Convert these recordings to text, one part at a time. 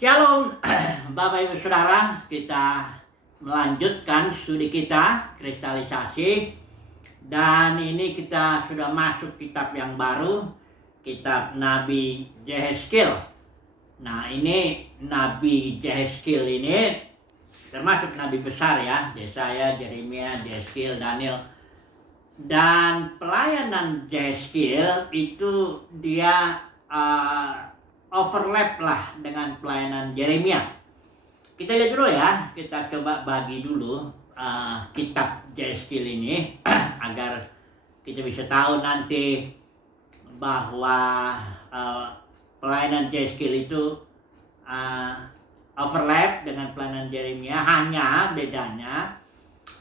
Shalom, Bapak Ibu Saudara, kita melanjutkan studi kita, kristalisasi. Dan ini kita sudah masuk kitab yang baru, kitab Nabi Yehezkiel. Nah, ini Nabi Yehezkiel ini termasuk nabi besar ya, Yesaya, Yeremia, Yehezkiel, Daniel. Dan pelayanan Yehezkiel itu dia overlap lah dengan pelayanan Yeremia. Kita lihat dulu ya, kita coba bagi dulu kitab Yehezkiel ini agar kita bisa tahu nanti bahwa pelayanan Yehezkiel itu overlap dengan pelayanan Yeremia. Hanya bedanya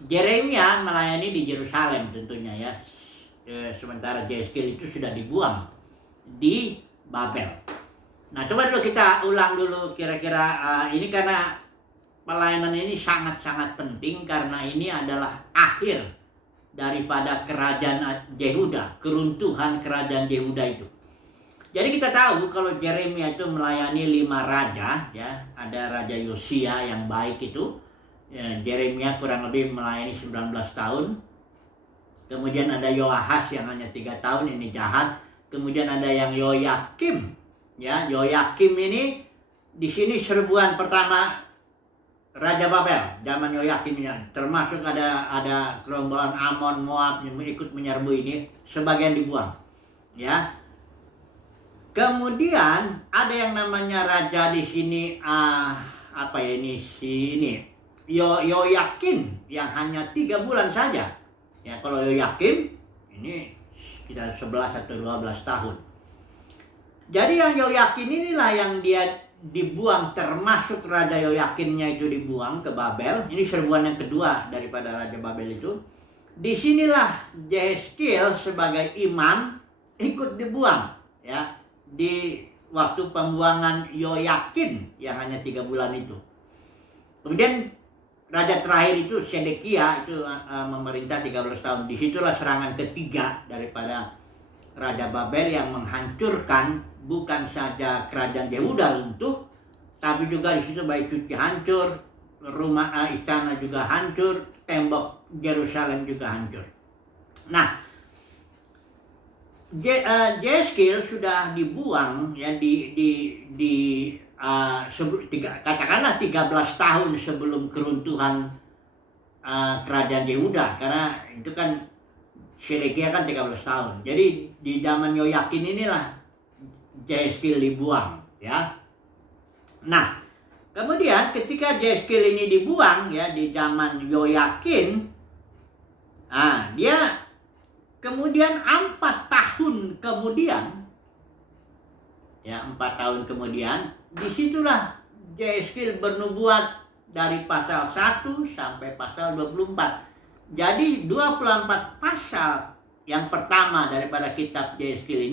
Yeremia melayani di Yerusalem tentunya ya, sementara Yehezkiel itu sudah dibuang di Babel. Nah, coba dulu kita ulang dulu kira-kira ini, karena pelayanan ini sangat-sangat penting karena ini adalah akhir daripada kerajaan Yehuda, keruntuhan kerajaan Yehuda itu. Jadi kita tahu kalau Yeremia itu melayani 5 raja ya, ada Raja Yosia yang baik itu. Yeremia kurang lebih melayani 19 tahun. Kemudian ada Yoahas yang hanya 3 tahun, ini jahat. Kemudian ada yang Yoyakim. Ya, Yoyakim ini di sini serbuan pertama Raja Babel, zaman Yoyakim ini, termasuk ada gerombolan Amon, Moab yang ikut menyerbu ini, sebagian dibuang. Ya. Kemudian ada yang namanya raja di sini Yoyakin yang hanya 3 bulan saja. Ya, kalau Yoyakim ini kita 11 atau 12 tahun. Jadi yang Yoyakin inilah yang dia dibuang, termasuk Raja Yoyakinnya itu dibuang ke Babel. Ini serbuan yang kedua daripada Raja Babel itu. Disinilah Yehezkiel sebagai imam ikut dibuang ya, di waktu pembuangan Yoyakin yang hanya 3 bulan itu. Kemudian raja terakhir itu Sedekia itu memerintah 13 tahun. Disitulah serangan ketiga daripada Raja Babel yang menghancurkan bukan saja kerajaan Yehuda runtuh, tapi juga di situ bait suci hancur, rumah istana juga hancur, tembok Yerusalem juga hancur. Nah, Yehezkiel sudah dibuang ya katakanlah 13 tahun sebelum keruntuhan kerajaan Yehuda, karena itu kan Sedekia kan 13 tahun. Jadi di zaman Yoyakin inilah Yehezkiel dibuang ya. Nah, kemudian ketika Yehezkiel ini dibuang ya di zaman Yoyakin, dia kemudian 4 tahun kemudian ya, 4 tahun kemudian disitulah Yehezkiel bernubuat dari pasal 1 sampai pasal 24. Jadi 24 pasal yang pertama daripada kitab Yehezkiel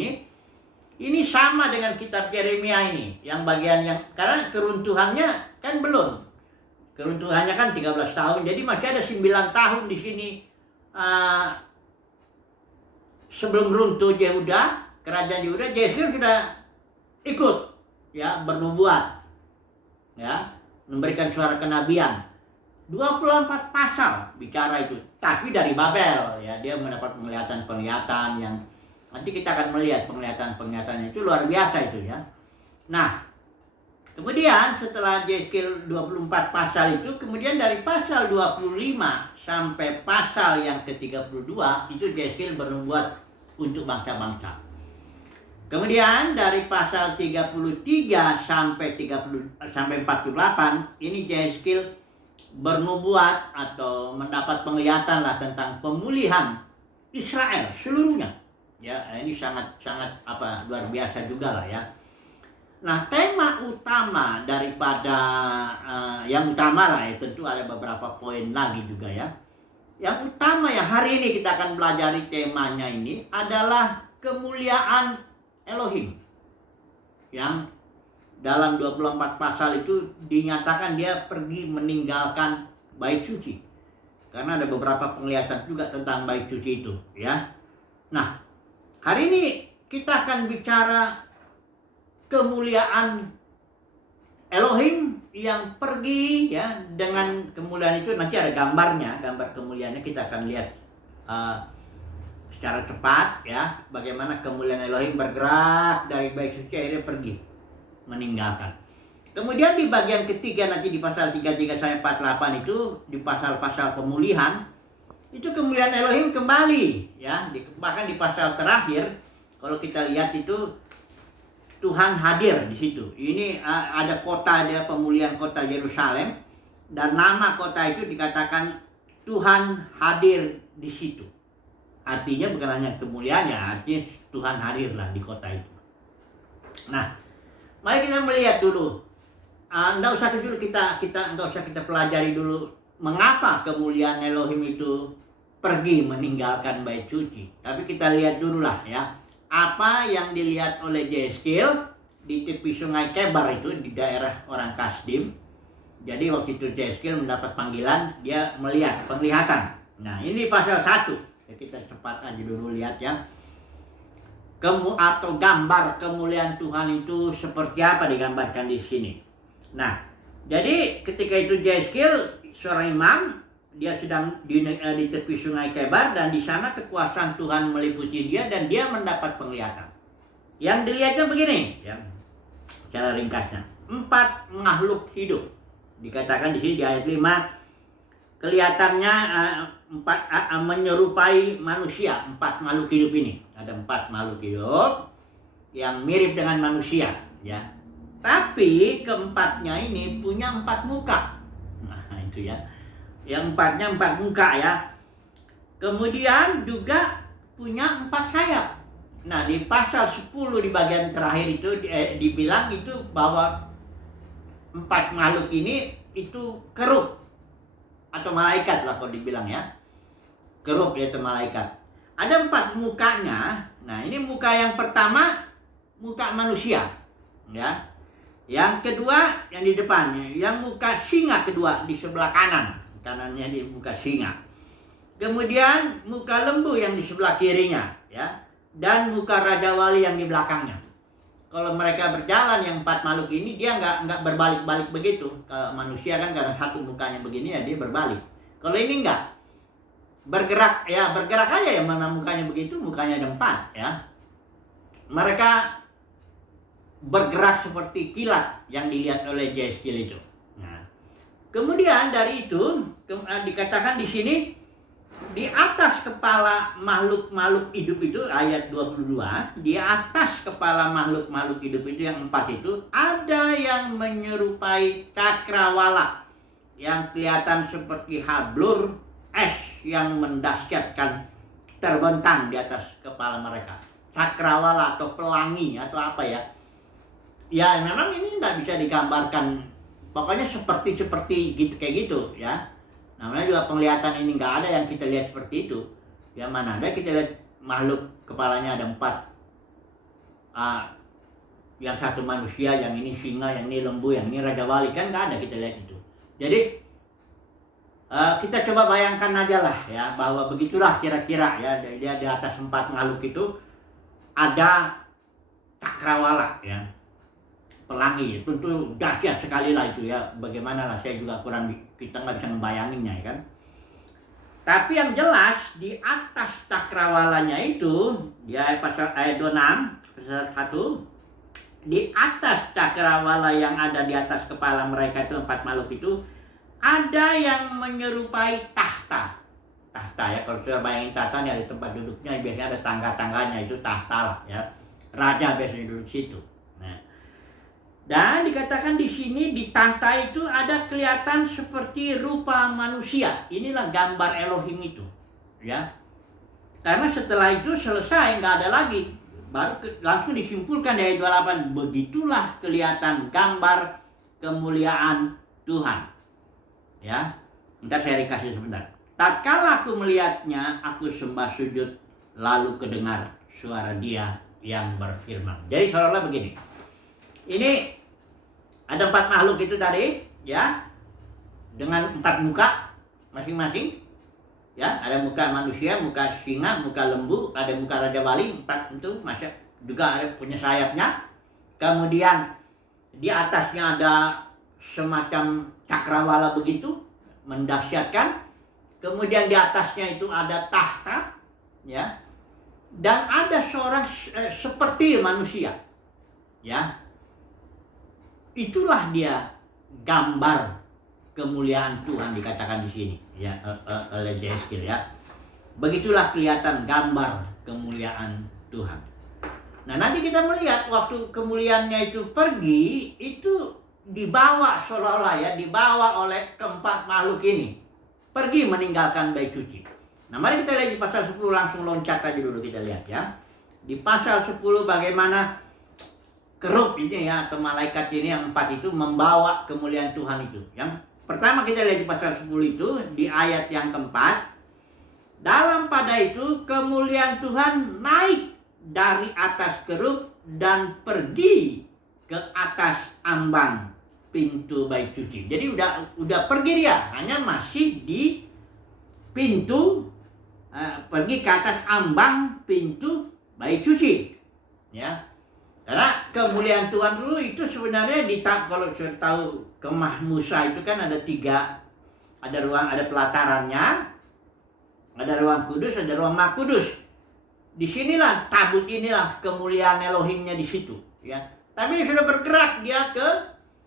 ini sama dengan kitab Yeremia ini, yang bagian yang, karena keruntuhannya kan belum. Keruntuhannya kan 13 tahun, jadi masih ada 9 tahun di sini sebelum runtuh Yehuda, kerajaan Yehuda. Yehezkiel sudah ikut ya bernubuat ya, memberikan suara kenabian. 24 pasal bicara itu, tapi dari Babel ya, dia mendapat penglihatan-penglihatan yang nanti kita akan melihat penglihatan-penglihatan itu luar biasa itu ya. Nah, kemudian setelah Yehezkiel 24 pasal itu, kemudian dari pasal 25 sampai pasal yang ke-32 itu Yehezkiel bernubuat untuk bangsa-bangsa. Kemudian dari pasal 33 sampai 48 ini Yehezkiel bernubuat atau mendapat penglihatan lah tentang pemulihan Israel seluruhnya. Ya, ini sangat luar biasa juga lah ya. Nah, tema utama daripada yang utama lah ya, tentu ada beberapa poin lagi juga ya. Yang utama ya, hari ini kita akan pelajari temanya ini adalah kemuliaan Elohim, yang dalam 24 pasal itu dinyatakan dia pergi meninggalkan bait suci. Karena ada beberapa penglihatan juga tentang bait suci itu ya. Nah, hari ini kita akan bicara kemuliaan Elohim Elohim yang pergi ya dengan kemuliaan itu. Nanti ada gambarnya, gambar kemuliaannya kita akan lihat secara cepat ya, bagaimana kemuliaan Elohim bergerak dari bait suci akhirnya pergi meninggalkan. Kemudian di bagian ketiga nanti di pasal 33 sampai 48 itu di pasal-pasal pemulihan itu kemuliaan Elohim kembali ya, bahkan di pasal terakhir kalau kita lihat itu Tuhan hadir di situ. Ini ada kota, ada pemulihan kota Yerusalem dan nama kota itu dikatakan Tuhan hadir di situ. Artinya bukan hanya kemuliaan ya, artinya Tuhan hadirlah di kota itu. Nah, mari kita melihat dulu. Nggak usah dulu kita nggak usah kita pelajari dulu mengapa kemuliaan Elohim itu pergi meninggalkan bait suci. Tapi kita lihat dulu lah ya, apa yang dilihat oleh Yehezkiel di tepi sungai Kebar itu di daerah orang Kasdim. Jadi waktu itu Yehezkiel mendapat panggilan, dia melihat penglihatan. Nah, ini pasal 1. Ya, kita cepat aja dulu lihat ya. Atau gambar kemuliaan Tuhan itu seperti apa digambarkan di sini. Nah, jadi ketika itu Yehezkiel seorang imam, dia sedang di tepi sungai Kebar dan di sana kekuasaan Tuhan meliputi dia dan dia mendapat penglihatan. Yang dilihatnya begini, ya, secara ringkasnya, 4 makhluk hidup. Dikatakan di sini di ayat 5, kelihatannya menyerupai manusia. 4 makhluk hidup ini, ada 4 makhluk hidup yang mirip dengan manusia, ya. Tapi keempatnya ini punya 4 muka. Nah, itu ya. Yang 4-nya 4 muka ya. Kemudian juga punya 4 sayap. Nah, di pasal 10 di bagian terakhir itu dibilang itu bahwa 4 makhluk ini itu kerub atau malaikat lah kalau dibilang ya. Kerub yaitu malaikat. Ada 4 mukanya. Nah, ini muka yang pertama muka manusia, ya. Yang kedua yang di depannya, yang muka singa kedua di sebelah kanannya di muka singa. Kemudian muka lembu yang di sebelah kirinya, ya. Dan muka Raja Wali yang di belakangnya. Kalau mereka berjalan yang 4 makhluk ini dia nggak berbalik-balik begitu. Kalau manusia kan karena satu mukanya begini ya dia berbalik. Kalau ini enggak. Bergerak aja ya, mana mukanya begitu, mukanya ada 4 ya. Mereka bergerak seperti kilat yang dilihat oleh Yehezkiel itu. Nah, kemudian dari itu dikatakan di sini di atas kepala makhluk-makhluk hidup itu ayat 22, di atas kepala makhluk-makhluk hidup itu yang 4 itu ada yang menyerupai cakrawala yang kelihatan seperti hablur es yang mendahsyatkan terbentang di atas kepala mereka. Cakrawala atau pelangi atau apa ya. Ya memang ini tidak bisa digambarkan. Pokoknya seperti gitu kayak gitu ya. Namanya juga penglihatan ini nggak ada yang kita lihat seperti itu. Yang mana ada kita lihat makhluk kepalanya ada 4. Yang satu manusia, yang ini singa, yang ini lembu, yang ini Raja Wali, kan nggak ada kita lihat itu. Jadi kita coba bayangkan aja lah ya, bahwa begitulah kira-kira ya, dia di atas 4 makhluk itu ada cakrawala ya, pelangi. Tentu dahsyat sekali lah itu ya, bagaimana lah saya juga kita nggak bisa ngebayanginnya ya kan. Tapi yang jelas di atas cakrawalanya itu dia pasal ayat 26 pasal 1, di atas cakrawala yang ada di atas kepala mereka itu 4 makhluk itu ada yang menyerupai tahta ya. Kalau sudah bayangin tahta nih, ada tempat duduknya, biasanya ada tangga-tangganya, itu tahta lah ya. Raja biasanya duduk situ. Nah, dan dikatakan di sini di tahta itu ada kelihatan seperti rupa manusia. Inilah gambar Elohim itu, ya. Karena setelah itu selesai, nggak ada lagi. Baru langsung disimpulkan dari 28. Begitulah kelihatan gambar kemuliaan Tuhan. Ya, ntar saya dikasih sebentar. Tatkala aku melihatnya, aku sembah sujud, lalu kedengar suara Dia yang berfirman. Jadi seolah-olah begini. Ini ada 4 makhluk itu tadi, ya, dengan 4 muka masing-masing. Ya, ada muka manusia, muka singa, muka lembu, ada muka Raja Wali, 4 itu masih juga ada punya sayapnya. Kemudian di atasnya ada semacam cakrawala begitu, mendahsyatkan. Kemudian di atasnya itu ada tahta, ya, dan ada seorang seperti manusia, ya. Itulah dia gambar kemuliaan Tuhan dikatakan di sini, ya, oleh Yehezkiel, ya. Begitulah kelihatan gambar kemuliaan Tuhan. Nah, nanti kita melihat waktu kemuliaannya itu pergi, itu dibawa seolah-olah, ya, dibawa oleh keempat makhluk ini. Pergi meninggalkan bait suci. Nah, mari kita lihat di pasal 10, langsung loncat aja dulu kita lihat, ya. Di pasal 10 bagaimana kerub ini, ya, atau malaikat ini yang 4 itu membawa kemuliaan Tuhan itu. Yang pertama kita lihat di pasal 10 itu, di ayat yang keempat. Dalam pada itu kemuliaan Tuhan naik dari atas kerub dan pergi ke atas ambang pintu bait suci. Jadi udah pergi dia, hanya masih di pintu, pergi ke atas ambang pintu bait suci, ya. Karena kemuliaan Tuhan dulu itu sebenarnya kalau saya tahu kemah Musa itu kan ada 3, ada ruang, ada pelatarannya, ada ruang kudus, ada ruang Maha Kudus. Disinilah tabut inilah kemuliaan Elohimnya di situ, ya. Tapi sudah bergerak dia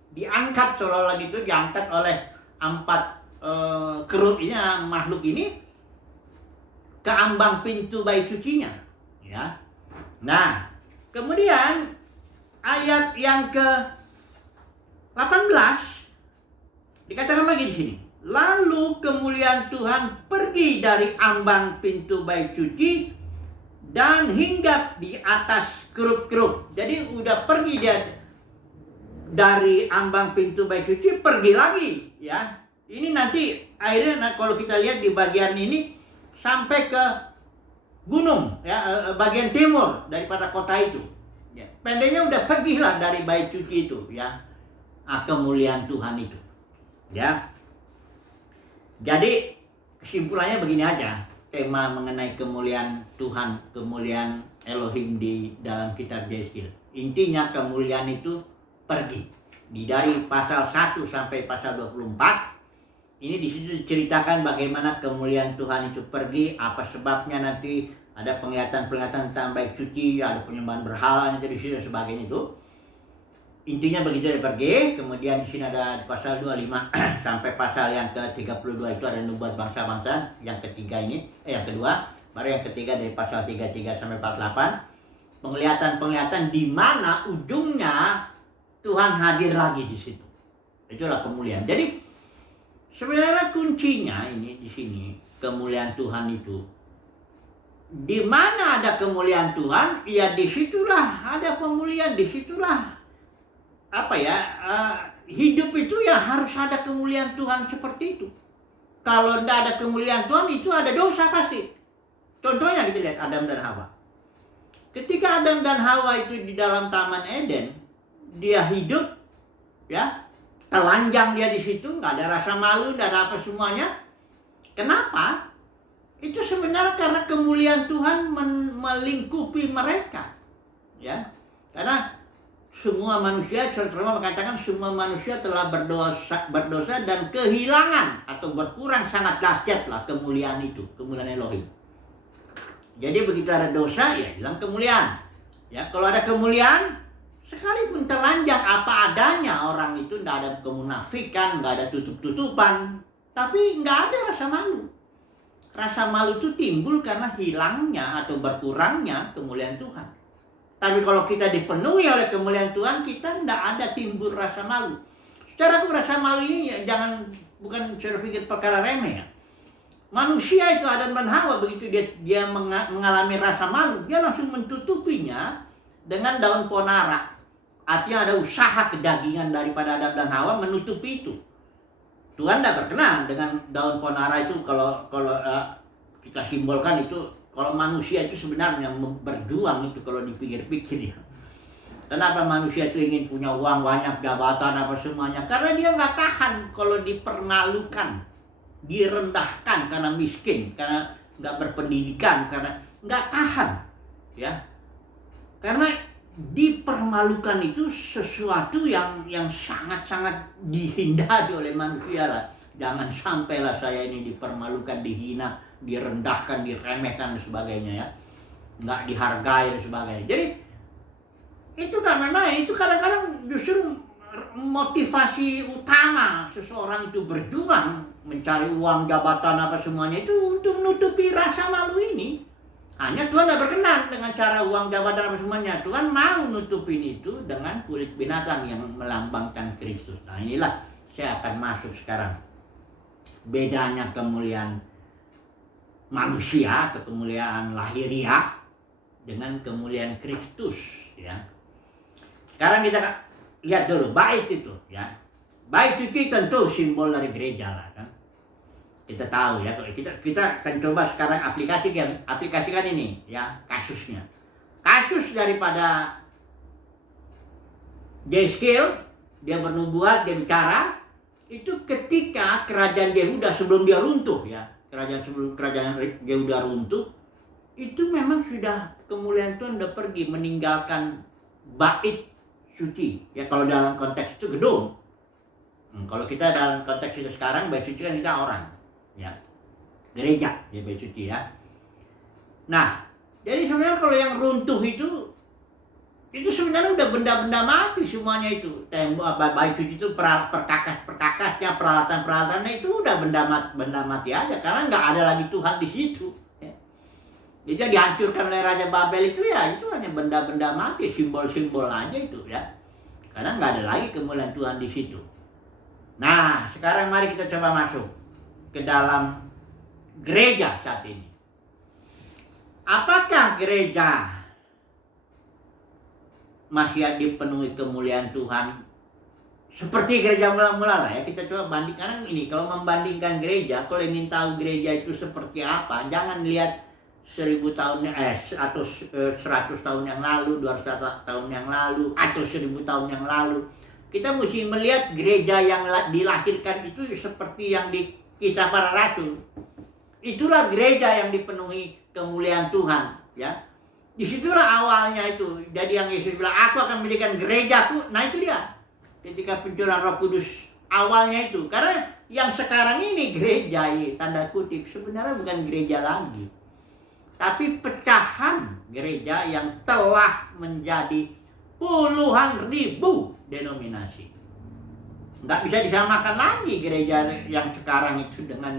diangkat seolah-olah gitu, diangkat oleh 4 kerub ini, makhluk ini, ke ambang pintu bait sucinya, ya. Nah, kemudian ayat yang ke-18 dikatakan lagi di sini. Lalu kemuliaan Tuhan pergi dari ambang pintu bait suci dan hinggap di atas kerub-kerub. Jadi udah pergi dia dari ambang pintu bait suci, pergi lagi, ya. Ini nanti akhirnya kalau kita lihat di bagian ini sampai ke gunung, ya, bagian timur daripada kota itu. Ya, pendeknya udah pergilah dari bait suci itu, ya. Kemuliaan Tuhan itu, ya. Jadi kesimpulannya begini aja. Tema mengenai kemuliaan Tuhan, kemuliaan Elohim di dalam kitab Yehezkiel. Intinya kemuliaan itu pergi. Dari pasal 1 sampai pasal 24, ini di situ diceritakan bagaimana kemuliaan Tuhan itu pergi, apa sebabnya, nanti ada penglihatan-penglihatan tentang bait suci, ada penyembahan berhala, nanti di situ dan sebagainya itu. Intinya begitu dia pergi. Kemudian di sini ada di pasal 25 sampai pasal yang ke-32 itu ada nubuat bangsa-bangsa. Yang ketiga ini, yang kedua, baru yang ketiga dari pasal 33 sampai 48. Penglihatan-penglihatan di mana ujungnya Tuhan hadir lagi di situ. Itulah kemuliaan. Jadi sebenarnya kuncinya ini di sini, kemuliaan Tuhan itu. Di mana ada kemuliaan Tuhan, ya disitulah ada pemulihan, disitulah hidup itu ya harus ada kemuliaan Tuhan seperti itu. Kalau tidak ada kemuliaan Tuhan, itu ada dosa pasti. Contohnya kita lihat Adam dan Hawa. Ketika Adam dan Hawa itu di dalam Taman Eden, dia hidup, ya, telanjang dia di situ, nggak ada rasa malu, nggak ada apa semuanya. Kenapa? Itu sebenarnya karena kemuliaan Tuhan melingkupi mereka, ya. Karena semua manusia, terutama mengatakan semua manusia telah berdosa dan kehilangan atau berkurang sangat dahsyatlah kemuliaan itu, kemuliaan Elohim. Jadi begitu ada dosa, ya hilang kemuliaan. Ya, kalau ada kemuliaan, sekalipun telanjang apa adanya orang itu, tidak ada kemunafikan, nggak ada tutup-tutupan, tapi nggak ada rasa malu. Rasa malu itu timbul karena hilangnya atau berkurangnya kemuliaan Tuhan. Tapi kalau kita dipenuhi oleh kemuliaan Tuhan, kita tidak ada timbul rasa malu. Secara rasa malu ini ya, bukan saya pikir perkara remeh, ya. Manusia itu Adam dan Hawa, begitu dia mengalami rasa malu, dia langsung mentutupinya dengan daun ponara. Artinya ada usaha kedagingan daripada Adam dan Hawa menutupi itu. Tuhan tidak berkenan dengan daun ponara itu. Kalau kita simbolkan itu, kalau manusia itu sebenarnya berjuang itu kalau dipikir-pikir, ya. Kenapa manusia itu ingin punya uang banyak, jabatan apa semuanya? Karena dia nggak tahan kalau dipermalukan, direndahkan karena miskin, karena nggak berpendidikan, karena nggak tahan, ya. Karena dipermalukan itu sesuatu yang sangat-sangat dihindari oleh manusia lah. Jangan sampailah saya ini dipermalukan, dihina, direndahkan, diremehkan dan sebagainya ya. Nggak dihargai dan sebagainya. Jadi itu kan memang itu kadang-kadang justru motivasi utama seseorang itu berjuang mencari uang, jabatan apa semuanya itu untuk menutupi rasa malu ini. Hanya Tuhan tidak berkenan dengan cara uang, jabatan apa semuanya. Tuhan mau nutupin itu dengan kulit binatang yang melambangkan Kristus. Nah inilah saya akan masuk sekarang. Bedanya kemuliaan manusia atau kemuliaan lahiriah dengan kemuliaan Kristus ya. Sekarang kita lihat dulu bait itu ya. Bait suci tentu simbol dari gereja lah kan. Kita tahu ya, kita akan coba sekarang aplikasikan ini ya kasusnya. Kasus daripada Yeskil, dia bernubuat, dia bicara itu ketika kerajaan Yehuda sebelum dia runtuh ya. Kerajaan Yehuda runtuh, itu memang sudah kemuliaan Tuhan sudah pergi meninggalkan bait suci. Ya kalau dalam konteks itu gedung. Kalau kita dalam konteks itu sekarang bait suci kan kita orang. Ya, gereja ya bait suci ya. Nah, jadi sebenarnya kalau yang runtuh itu sebenarnya udah benda-benda mati semuanya itu. Tembok bait suci itu perkakas-perkakasnya, peralatan-peralatannya itu udah benda mati aja karena nggak ada lagi Tuhan di situ. Ya. Jadi dihancurkan oleh Raja Babel itu ya itu hanya benda-benda mati, simbol-simbol aja itu ya. Karena nggak ada lagi kemuliaan Tuhan di situ. Nah, sekarang mari kita coba masuk ke dalam gereja saat ini. Apakah gereja masih dipenuhi kemuliaan Tuhan seperti gereja mula-mula lah ya? Kita coba bandingkan ini. Kalau membandingkan gereja, kalau ingin tahu gereja itu seperti apa, jangan lihat 1000 tahun atau 100 tahun yang lalu, 200 tahun yang lalu, atau 1000 tahun yang lalu. Kita mesti melihat gereja yang dilahirkan itu seperti yang di Kisah Para Rasul. Itulah gereja yang dipenuhi kemuliaan Tuhan ya. Disitulah awalnya itu. Jadi yang Yesus bilang, aku akan mendirikan gerejaku. Nah itu dia. Ketika pencurahan Roh Kudus awalnya itu. Karena yang sekarang ini gereja, tanda kutip, sebenarnya bukan gereja lagi. Tapi pecahan gereja yang telah menjadi puluhan ribu denominasi. Nggak bisa disamakan lagi gereja yang sekarang itu dengan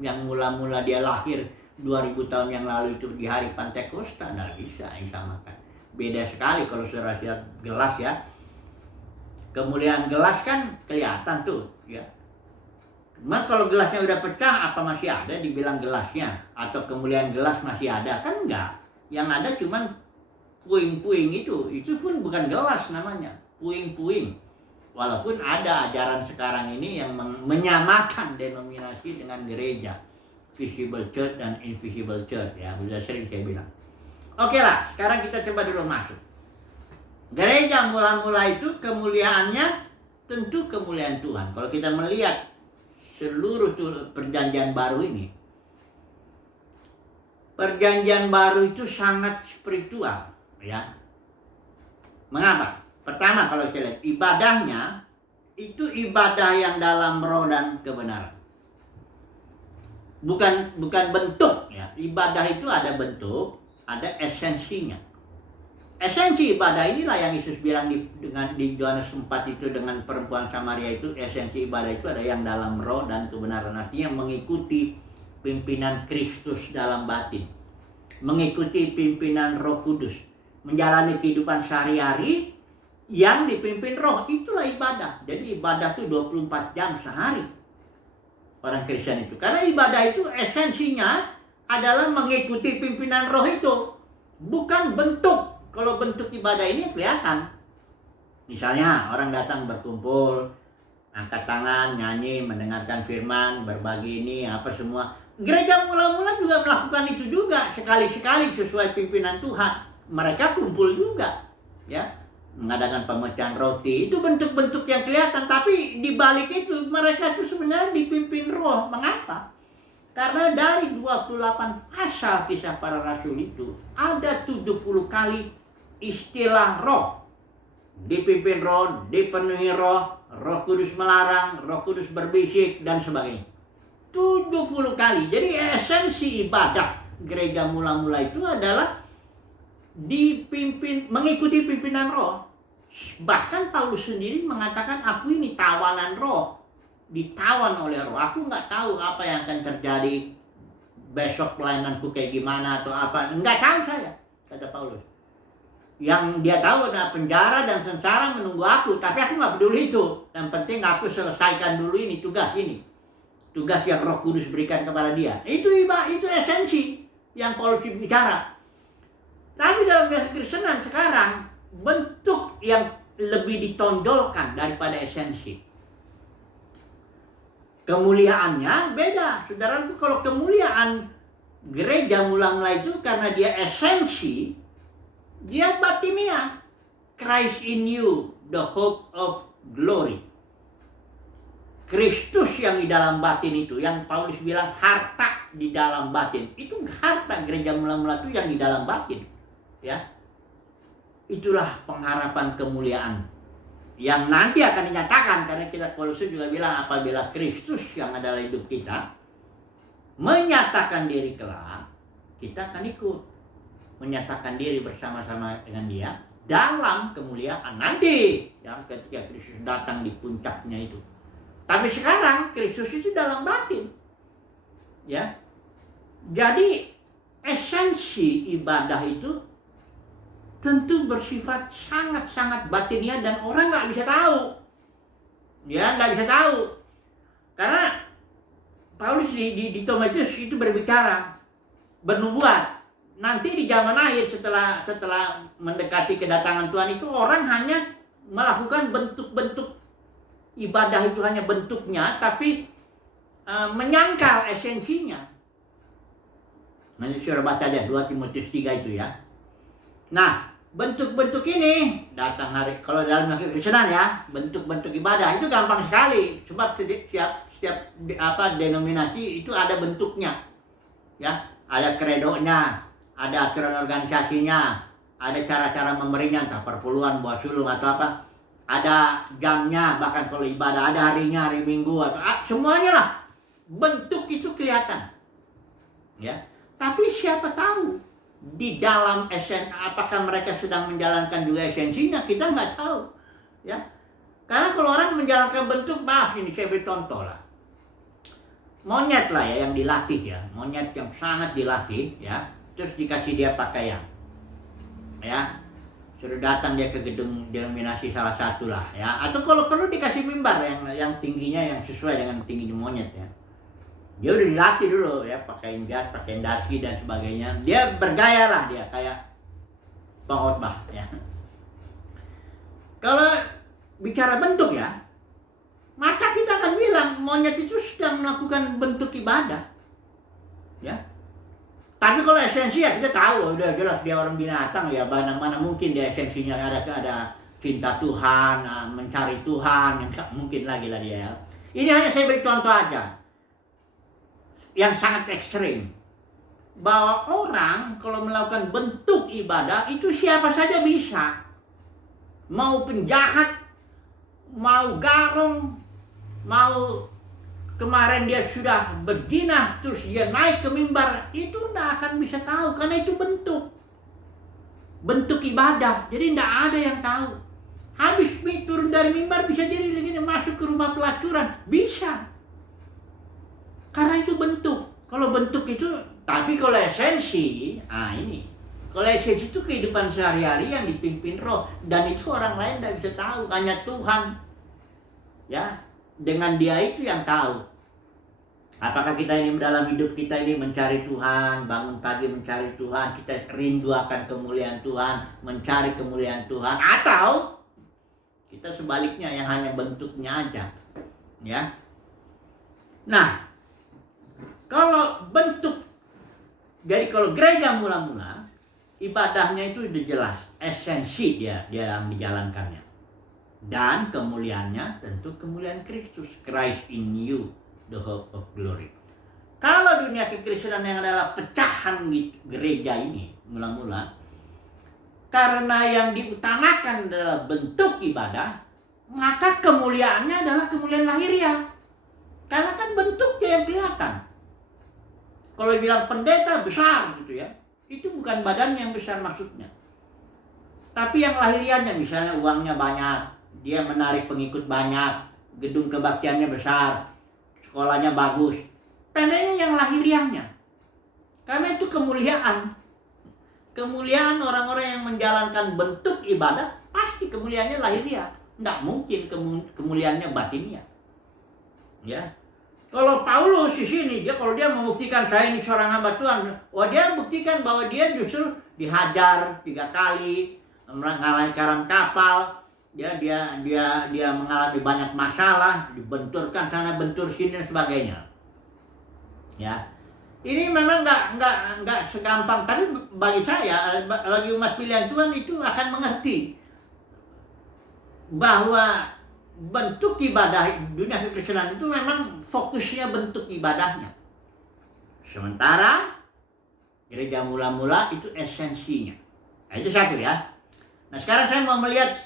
yang mula-mula dia lahir 2000 tahun yang lalu itu di hari Pantekosta. Nggak bisa disamakan. Beda sekali kalau saudara lihat gelas ya. Kemuliaan gelas kan kelihatan tuh ya. Cuma kalau gelasnya udah pecah apa masih ada dibilang gelasnya? Atau kemuliaan gelas masih ada? Kan enggak. Yang ada cuman puing-puing itu. Itu pun bukan gelas namanya. Puing-puing. Walaupun ada ajaran sekarang ini yang menyamakan denominasi dengan gereja. Visible church dan invisible church ya. Sudah sering saya bilang. Oke lah, sekarang kita coba dulu masuk. Gereja mula-mula itu kemuliaannya tentu kemuliaan Tuhan. Kalau kita melihat seluruh perjanjian baru ini. Perjanjian baru itu sangat spiritual ya. Mengapa? Pertama kalau kita lihat ibadahnya itu ibadah yang dalam roh dan kebenaran. Bukan bentuk ya. Ibadah itu ada bentuk, ada esensinya. Esensi ibadah inilah yang Yesus bilang di Yohanes 4 itu dengan perempuan Samaria itu, esensi ibadah itu ada yang dalam roh dan kebenaran. Artinya mengikuti pimpinan Kristus dalam batin. Mengikuti pimpinan Roh Kudus. Menjalani kehidupan sehari-hari yang dipimpin roh, itulah ibadah. Jadi ibadah itu 24 jam sehari orang Kristen itu. Karena ibadah itu esensinya adalah mengikuti pimpinan roh itu. Bukan bentuk. Kalau bentuk ibadah ini kelihatan. Misalnya orang datang berkumpul, angkat tangan, nyanyi, mendengarkan firman, berbagi ini, apa semua. Gereja mula-mula juga melakukan itu juga. Sekali-sekali sesuai pimpinan Tuhan. Mereka kumpul juga. Ya, mengadakan pemecahan roti. Itu bentuk-bentuk yang kelihatan. Tapi di balik itu mereka itu sebenarnya dipimpin roh. Mengapa? Karena dari 28 pasal Kisah Para Rasul itu ada 70 kali istilah roh. Dipimpin roh, dipenuhi roh, Roh Kudus melarang, Roh Kudus berbisik, dan sebagainya. 70 kali. Jadi esensi ibadah gereja mula-mula itu adalah dipimpin, mengikuti pimpinan roh. Bahkan Paulus sendiri mengatakan, aku ini tawanan roh, ditawan oleh roh. Aku nggak tahu apa yang akan terjadi besok, pelayananku kayak gimana atau apa. Nggak tahu saya, kata Paulus. Yang dia tahu adalah penjara dan sengsara menunggu aku, tapi aku nggak peduli itu. Yang penting aku selesaikan dulu ini tugas yang Roh Kudus berikan kepada dia. Itu esensi yang Paulus bicara. Tapi dalam kekristenan sekarang bentuk yang lebih ditonjolkan daripada esensi. Kemuliaannya beda, saudara. Kalau kemuliaan gereja mula-mula itu karena dia esensi, dia batiniah. Christ in you, the hope of glory. Kristus yang di dalam batin itu, yang Paulus bilang harta di dalam batin. Itu harta gereja mula-mula itu yang di dalam batin. Ya. Itulah pengharapan kemuliaan yang nanti akan dinyatakan, karena kita Kolose juga bilang apabila Kristus yang adalah hidup kita menyatakan diri kelak, kita akan ikut menyatakan diri bersama-sama dengan dia dalam kemuliaan nanti, ya, ketika Kristus datang di puncaknya itu. Tapi sekarang Kristus itu dalam batin, ya. Jadi esensi ibadah itu tentu bersifat sangat-sangat batiniah dan orang nggak bisa tahu, ya, nggak bisa tahu. Karena Paulus di Timotius itu berbicara, bernubuat. Nanti di zaman akhir setelah mendekati kedatangan Tuhan itu orang hanya melakukan bentuk-bentuk ibadah, itu hanya bentuknya, tapi menyangkal esensinya. Nanti sudah baca aja 2 Timotius 3 itu ya. Nah, bentuk-bentuk ini datang hari, kalau dalam kekristenan ya, bentuk-bentuk ibadah itu gampang sekali, sebab setiap denominasi itu ada bentuknya, ya, ada kredonya, ada aturan organisasinya, ada cara-cara memberinya, entah perpuluhan, buah sulung atau apa, ada jamnya, bahkan kalau ibadah ada harinya, hari Minggu atau semuanya lah, bentuk itu kelihatan, ya. Tapi siapa tahu di dalam apakah mereka sedang menjalankan juga esensinya, kita nggak tahu, ya. Karena kalau orang menjalankan bentuk, maaf ini saya beri contoh lah, monyet lah ya yang dilatih, ya, monyet yang sangat dilatih, ya, terus dikasih dia pakaian, ya, sudah datang dia ke gedung denominasi salah satu lah, ya, atau kalau perlu dikasih mimbar yang tingginya yang sesuai dengan tinggi monyet, ya. Dia udah dilatih dulu, ya, pakaian jas, pakaian dasi dan sebagainya. Dia bergaya lah, dia kayak pengkhotbah, ya. Kalau bicara bentuk, ya, maka kita akan bilang monyet itu sedang melakukan bentuk ibadah, ya. Tapi kalau esensi ya kita tahu, udah jelas dia orang binatang, ya, mana mungkin dia esensinya ada cinta Tuhan, mencari Tuhan, yang mungkin lagi lah dia, ya. Ini hanya saya beri contoh aja yang sangat ekstrim, bahwa orang kalau melakukan bentuk ibadah itu siapa saja bisa, mau penjahat, mau garong, mau kemarin dia sudah berzina terus dia naik ke mimbar, itu nggak akan bisa tahu karena itu bentuk ibadah. Jadi nggak ada yang tahu. Habis turun dari mimbar bisa jadi begini, masuk ke rumah pelacuran bisa, karena itu bentuk. Kalau bentuk itu, tapi kalau esensi, ini kalau esensi itu kehidupan sehari-hari yang dipimpin roh, dan itu orang lain tidak bisa tahu, hanya Tuhan, ya, dengan dia itu yang tahu. Apakah kita ini dalam hidup kita ini mencari Tuhan, bangun pagi mencari Tuhan, kita rindu akan kemuliaan Tuhan, mencari kemuliaan Tuhan, atau kita sebaliknya yang hanya bentuknya aja, ya. Nah, kalau bentuk, jadi kalau gereja mula-mula ibadahnya itu udah jelas, esensi dia yang dijalankannya, dan kemuliaannya tentu kemuliaan Kristus, Christ in you, the hope of glory. Kalau dunia kekristenan yang adalah pecahan gereja ini mula-mula, karena yang diutamakan adalah bentuk ibadah, maka kemuliaannya adalah kemuliaan lahiriah. Karena kan bentuknya yang kelihatan. Kalau bilang pendeta besar gitu ya, itu bukan badan yang besar maksudnya. Tapi yang lahiriahnya, misalnya uangnya banyak, dia menarik pengikut banyak, gedung kebaktiannya besar, sekolahnya bagus. Pendeknya yang lahiriahnya. Karena itu kemuliaan. Kemuliaan orang-orang yang menjalankan bentuk ibadah, pasti kemuliaannya lahiriah. Tidak mungkin kemuliaannya batinnya. Ya. Kalau Paulus di sini, kalau dia membuktikan saya ini seorang hamba Tuhan, dia buktikan bahwa dia justru dihajar 3 kali, mengalami karam kapal, dia mengalami banyak masalah, dibenturkan karena bentur sini dan sebagainya. Ya. Ini memang nggak segampang, tapi bagi saya, bagi umat pilihan Tuhan itu akan mengerti bahwa bentuk ibadah dunia kekristenan itu memang fokusnya bentuk ibadahnya. Sementara gereja mula-mula itu esensinya. Nah, itu satu ya. Nah, sekarang saya mau melihat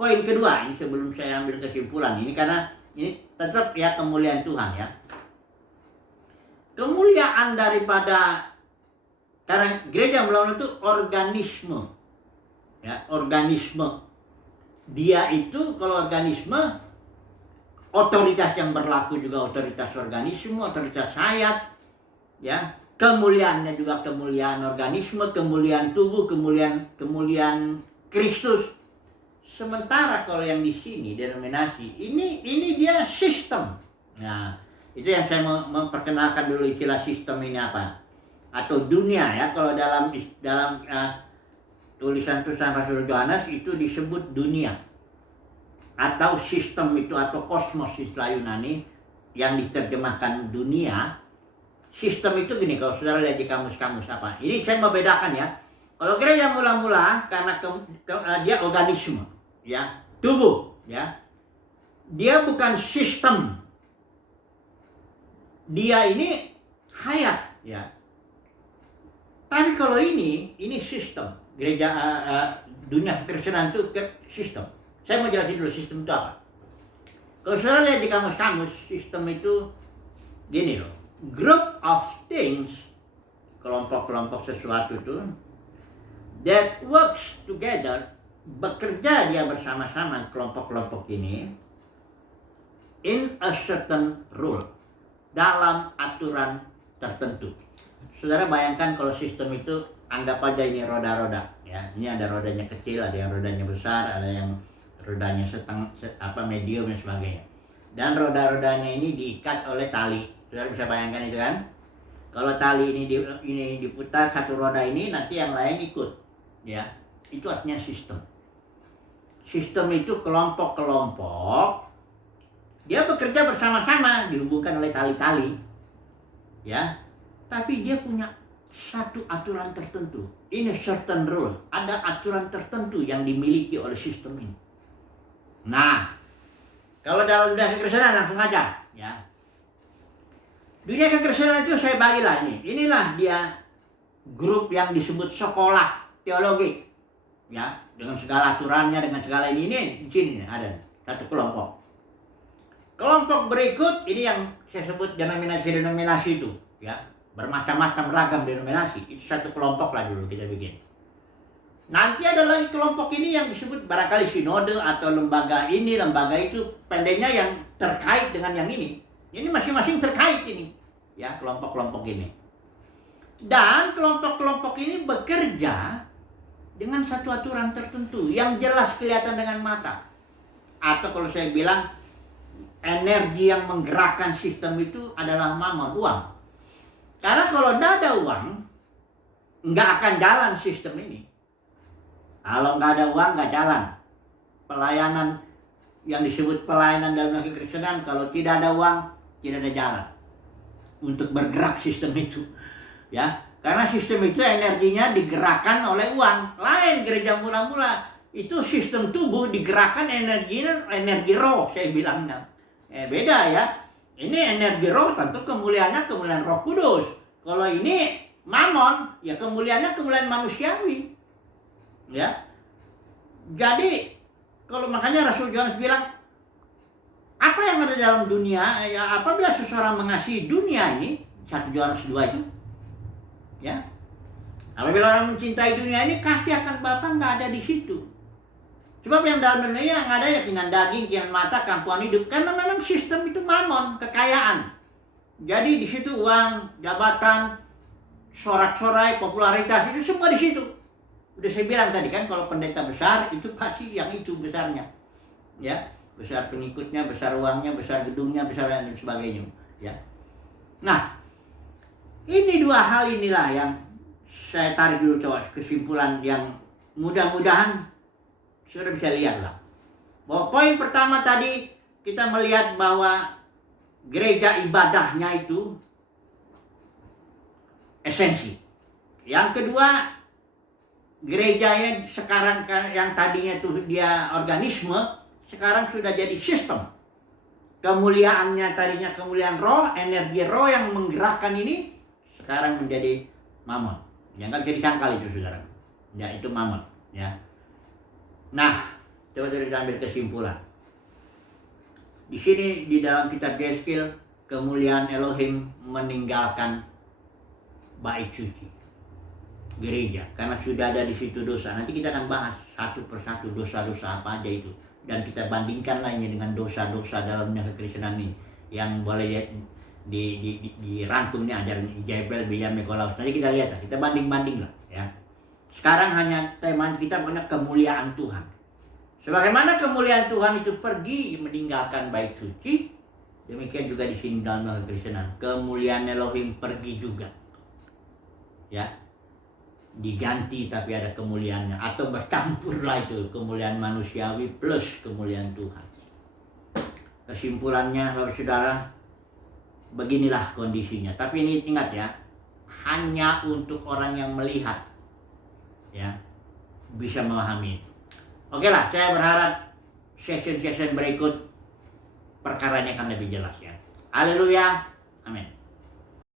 poin kedua ini sebelum saya ambil kesimpulan ini, karena ini tetap ya kemuliaan Tuhan ya. Kemuliaan daripada, karena gereja mula-mula itu organisme. Ya, organisme. Dia itu kalau organisme, otoritas yang berlaku juga otoritas organisme, otoritas hayat, ya. Kemuliaannya juga kemuliaan organisme, kemuliaan tubuh, kemuliaan Kristus. Sementara kalau yang di sini denominasi, ini dia sistem. Nah, itu yang saya mau memperkenalkan dulu istilah sistem ini apa, atau dunia ya. Kalau dalam tulisan-tulisan Rasul Yohanes itu disebut dunia atau sistem itu, atau kosmos istilah Yunani yang diterjemahkan dunia. Sistem itu gini, kalau saudara lihat di kamus-kamus apa, ini saya membedakan ya. Kalau gereja mula-mula karena dia organisme ya, tubuh ya, dia bukan sistem, dia ini hayat ya. Tapi kalau ini sistem. Gereja dunia kekristenan itu sistem. Saya mau jelasin dulu sistem itu apa. Kalau saudara lihat di kamus-kamus, sistem itu gini loh. Group of things, kelompok-kelompok sesuatu itu, that works together, bekerja dia bersama-sama kelompok-kelompok ini, in a certain rule, dalam aturan tertentu. Saudara bayangkan kalau sistem itu, anggap aja ini roda-roda ya. Ini ada rodanya kecil, ada yang rodanya besar, ada yang rodanya medium dan sebagainya. Dan roda-rodanya ini diikat oleh tali. Saudara bisa bayangkan itu kan? Kalau tali ini diputar satu roda ini, nanti yang lain ikut ya. Itu artinya sistem. Sistem itu kelompok-kelompok, dia bekerja bersama-sama, dihubungkan oleh tali-tali ya. Tapi dia punya satu aturan tertentu. Ini certain rule. Ada aturan tertentu yang dimiliki oleh sistem ini. Nah, kalau dalam dunia kekristenan langsung aja ya. Dunia kekristenan itu saya bagilah ini. Inilah dia grup yang disebut sekolah teologi. Ya, dengan segala aturannya, dengan segala ini di sini ada satu kelompok. Kelompok berikut ini yang saya sebut denominasi-denominasi itu ya. Bermacam-macam ragam denominasi, itu satu kelompok lah dulu kita bikin. Nanti ada lagi kelompok ini yang disebut barangkali sinode atau lembaga ini, lembaga itu, pendeknya yang terkait dengan yang ini. Ini masing-masing terkait ini, ya kelompok-kelompok ini. Dan kelompok-kelompok ini bekerja dengan satu aturan tertentu yang jelas kelihatan dengan mata. Atau kalau saya bilang, energi yang menggerakkan sistem itu adalah mamon, uang. Karena kalau tidak ada uang, nggak akan jalan sistem ini. Kalau nggak ada uang, nggak jalan. Pelayanan yang disebut pelayanan dalam kekristenan, kalau tidak ada uang, tidak ada jalan untuk bergerak sistem itu. Ya, karena sistem itu energinya digerakkan oleh uang. Lain gereja mula-mula, itu sistem tubuh digerakkan energi roh, saya bilangnya. Beda ya. Ini energi roh, tentu kemuliaannya kemuliaan Roh Kudus. Kalau ini mamon, ya kemuliaannya kemuliaan manusiawi. Ya. Jadi kalau makanya Rasul Yohanes bilang, apa yang ada dalam dunia, ya apabila seseorang mengasihi dunia ini, 1 Yohanes 2 itu, ya, apabila orang mencintai dunia ini, kasih akan Bapa nggak ada di situ. Sebab yang dalam dunia ini yang ada ya keinginan daging, keinginan mata, kampuan hidup. Karena memang sistem itu mamon, kekayaan. Jadi di situ uang, jabatan, sorak-sorai, popularitas itu semua di situ. Udah saya bilang tadi kan, kalau pendeta besar itu pasti yang itu besarnya, ya, besar pengikutnya, besar uangnya, besar gedungnya, besar dan sebagainya, ya. Nah, ini dua hal inilah yang saya tarik dulu coba kesimpulan yang mudah-mudahan sudah bisa lihat lah. Bahwa poin pertama tadi kita melihat bahwa gereja ibadahnya itu esensi. Yang kedua, gerejanya sekarang yang tadinya itu dia organisme, sekarang sudah jadi sistem. Kemuliaannya tadinya kemuliaan roh, energi roh yang menggerakkan ini sekarang menjadi mamon. Jangan jadi sangkal itu saudara. Ya itu mamon, ya. Nah, coba kita ambil kesimpulan. Di sini di dalam kitab Yeskil, kemuliaan Elohim meninggalkan bait suci gereja karena sudah ada di situ dosa. Nanti kita akan bahas satu persatu dosa-dosa apa aja itu, dan kita bandingkan lainnya dengan dosa-dosa dalamnya kekristenan ini yang boleh dirangkum nih, ajaran Jebel, Bilyam, Nikolaus. Nanti kita lihat, kita banding-banding lah, ya. Sekarang hanya tema kita punya kemuliaan Tuhan. Sebagaimana kemuliaan Tuhan itu pergi meninggalkan bait suci, demikian juga di sini dalam kekristenan kemuliaan Elohim pergi juga, ya, diganti tapi ada kemuliaannya, atau bercampurlah itu kemuliaan manusiawi plus kemuliaan Tuhan. Kesimpulannya saudara, beginilah kondisinya. Tapi ini ingat ya, hanya untuk orang yang melihat, ya, bisa memahami. Oke lah, saya berharap session berikut perkaranya akan lebih jelas, ya. Haleluya, amin.